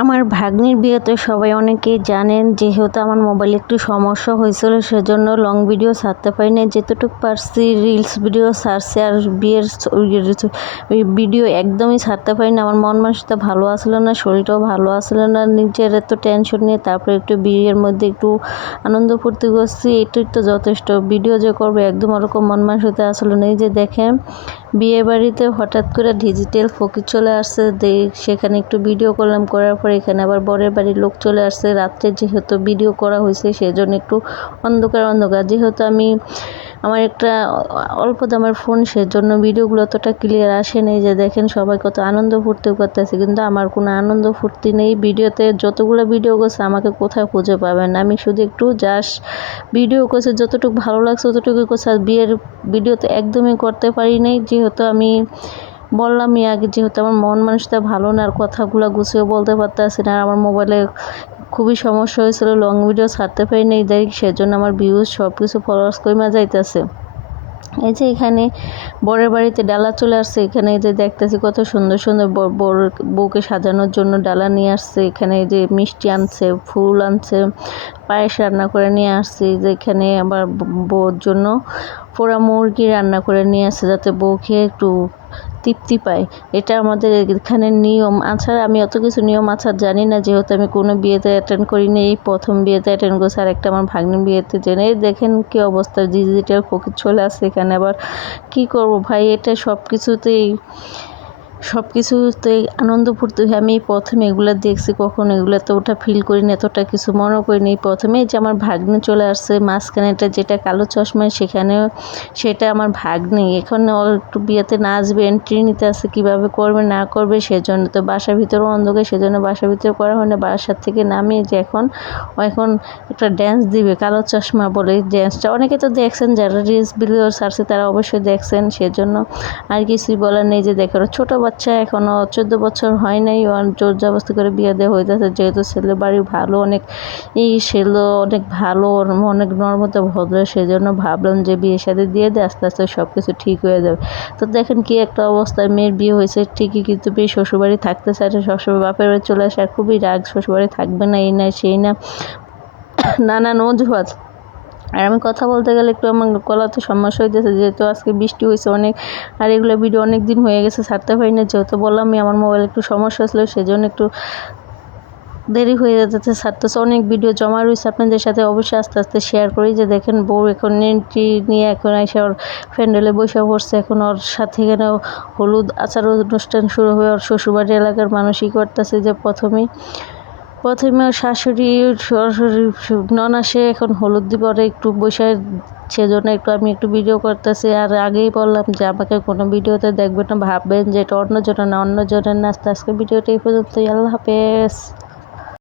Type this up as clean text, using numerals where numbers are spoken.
আমার ভাগ্নির বিয়েতে সবাই অনেকেই জানেন, যেহেতু আমার মোবাইলে একটু সমস্যা হয়েছিল সেজন্য লং ভিডিও ছাড়তে পারি না। যেতটুকু পারছি রিলস ভিডিও ছাড়ছি, আর বিয়ের ভিডিও একদমই ছাড়তে পারি না। আমার মন মানসিকতা ভালো আসলো না, শরীরটাও ভালো আসলো না, নিজের এত টেনশন নিয়ে তারপরে একটু বিয়ের মধ্যে একটু আনন্দ ফুর্তি করছি, এটাই তো যথেষ্ট। ভিডিও যে করবো একদম ওরকম মন মানসিকতা আসলো না। এই যে দেখেন বিয়ে বাড়িতে হঠাৎ করে ডিজিটাল ফকির চলে আসছে, সেখানে একটু ভিডিও করলাম, করার পর এখানে আবার বরের বাড়ির লোক চলে আসছে। রাত্রে যেহেতু ভিডিও করা হয়েছে সেজন্য একটু অন্ধকার অন্ধকার, যেহেতু আমার একটা অল্প দামের ফোন, সেজন্য ভিডিওগুলো অতটা ক্লিয়ার আসে নেই। যে দেখেন সবাই কত আনন্দ ফুর্তি করতেছে, কিন্তু আমার কোনো আনন্দ ফুর্তি নেই। ভিডিওতে যতগুলো ভিডিও করছে আমাকে কোথাও খুঁজে পাবেন না। আমি শুধু একটু জাস্ট ভিডিও করছি, যতটুকু ভালো লাগছে ততটুকু করছি। আর বিয়ের ভিডিওতে একদমই করতে পারি নাই, যেহেতু আমি বললামই আগে, যেহেতু আমার মন মানসিকতা ভালো না, আর কথাগুলো গুছিয়ে বলতে পারতেছি না। আর আমার মোবাইলে খুবই সমস্যা হয়েছিল, লং ভিডিও ছাড়তে পারি না ইদারিং, সেজন্য আমার ভিউজ সব কিছু ফলোয়ার্স কমে যাইতেছে। এই যে এখানে বরের বাড়িতে ডালা চলে আসছে, এখানে এই যে দেখতেছি কত সুন্দর সুন্দর বউকে সাজানোর জন্য ডালা নিয়ে আসছে। এখানে এই যে মিষ্টি আনছে, ফুল আনছে, পায়েস রান্না করে নিয়ে আসছে। যেখানে আবার বউর জন্য পোড়া মুরগি রান্না করে নিয়ে আসছে, যাতে বউ খেয়ে একটু তৃপ্তি পায়। এটা আমাদের এখানে নিয়ম আচার। আমি অত কিছু নিয়ম আচার জানি না, যেহেতু আমি কোনো বিয়েতে অ্যাটেন্ড করিনি, এই প্রথম বিয়েতে অ্যাটেন্ড করছি। আর একটা আমার ভাগ্নির বিয়েতে জেনে দেখেন কি অবস্থা, ডিজিটাল ফকির চলে আসছে এখানে। আবার কি করব ভাই, এটা সব কিছুতে আনন্দ ফুর্তি হয়। আমি প্রথমে এগুলো দেখছি, কখন এগুলো তো ওটা ফিল করিনি, এতটা কিছু মনে করিনি। প্রথমে যে আমার ভাগ্নি চলে আসছে মাঝখানেটা, যেটা কালো চশমায়, সেটা আমার ভাগ্নি। এখন একটু বিয়েতে নাচবে, এন্ট্রি নিতে আসছে, কীভাবে করবে না করবে সেজন্য। তো বাসার ভিতরেও অন্ধকার, সেজন্য বাসার ভিতরে করা হয় না। বাসার থেকে নামিয়ে যে এখন একটা ড্যান্স দিবে, কালো চশমা বলে ড্যান্সটা অনেকে তো দেখছেন, যারা রিলস ভিডিও ছাড়ছে তারা অবশ্যই দেখছেন, সেজন্য আর কিছুই বলার নেই। যে দেখো ছোটো বাচ্চা, এখনও 14 বছর হয় নাই, জোর জবরদস্তি করে বিয়ে দেওয়া হইতেছে। যেহেতু ছেলে বাড়ি ভালো, ছেলে অনেক ভালো, অনেক নর্মতা ভদ্র, সেজন্য ভাবলাম যে বিয়ের সাথে দিয়ে দেয়, আস্তে আস্তে সব কিছু ঠিক হয়ে যাবে। তো দেখেন কি একটা অবস্থায়, মেয়ের বিয়ে হয়েছে ঠিকই, কিন্তু মেয়ে শ্বশুরবাড়ি থাকতে চায় না, সবসময় বাপের বাড়ি চলে আসে। আর খুবই রাগ, শ্বশুরবাড়ি থাকবে না, এই না সেই না, নানান অজুহাত। আর আমি কথা বলতে গেলে একটু আমার গলাতে সমস্যা হইতেছে, যেহেতু আজকে বৃষ্টি হয়েছে অনেক। আর এগুলো ভিডিও অনেক দিন হয়ে গেছে, ছাড়তে পারি না। যেহেতু বললামই আমার মোবাইলে একটু সমস্যা ছিল, সেজন্য একটু দেরি হয়ে যেতে ছাড়তেছে। অনেক ভিডিও জমা রয়েছে, আপনাদের সাথে অবশ্যই আস্তে আস্তে শেয়ার করি। যে দেখেন বউ এখন এন্ট্রি নিয়ে এখন এসে ওর প্যান্ডেলে বসে পড়ছে। এখন ওর সাথে এখানে হলুদ আচার অনুষ্ঠান শুরু হয়ে ওর শ্বশুরবাড়ি এলাকার মানুষই করতেছে। যে প্রথমে ওর শাশুড়ি ননাসে এখন হলুদ দিবরে একটু বসে, সেজন্য আমি একটু ভিডিও করতেছি। আর আগেই বললাম যে আমাকে কোনো ভিডিওতে দেখবেন না, ভাববেন যে এটা অন্যজনের না, অন্যজনের না। আজকে ভিডিওটা এই পর্যন্তই। আল্লাহ হাফেজ।